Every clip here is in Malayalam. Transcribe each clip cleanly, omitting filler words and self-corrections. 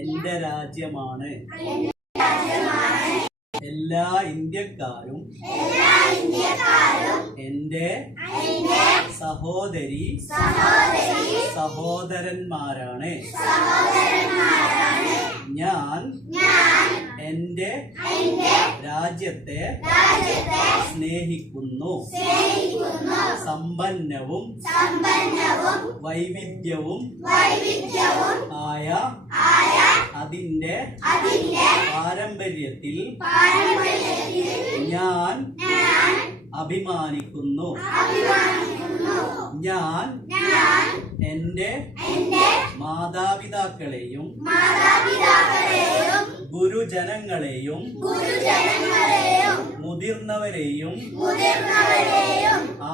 എന്റെ രാജ്യമാണ്. എല്ലാ ഇന്ത്യക്കാരും എന്റെ സഹോദരി സഹോദരന്മാരാണ്. ഞാൻ എന്റെ രാജ്യത്തെ സ്നേഹിക്കുന്നു. സമ്പന്നവും വൈവിധ്യവും ആയ അതിന്റെ പാരമ്പര്യത്തിൽ ഞാൻ അഭിമാനിക്കുന്നു. ഞാൻ എന്റെ മാതാപിതാക്കളെയും ഗുരുജനങ്ങളെയും മുതിർന്നവരെയും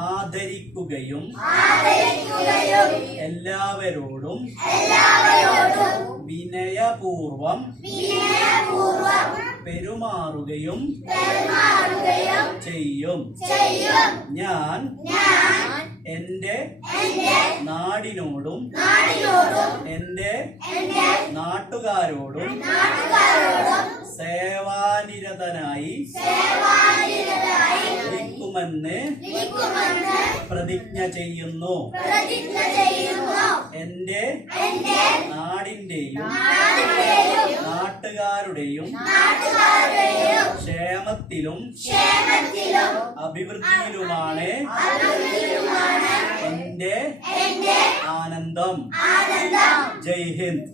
ആദരിക്കുകയും എല്ലാവരോടും വിനയപൂർവം പെരുമാറുകയും ചെയ്യും. ഞാൻ എന്റെ നാടിനോടും എന്റെ നാട്ടുകാരോടും സേവാനിരതനായി ഇരിക്കുമെന്ന് പ്രതിജ്ഞ ചെയ്യുന്നു. എന്റെ നാടിന്റെയും നാട്ടുകാരുടെയും ക്ഷേമത്തിലും അഭിവൃദ്ധിയിലുമാണ് എന്റെ ആനന്ദം. ജയ് ഹിന്ദ്.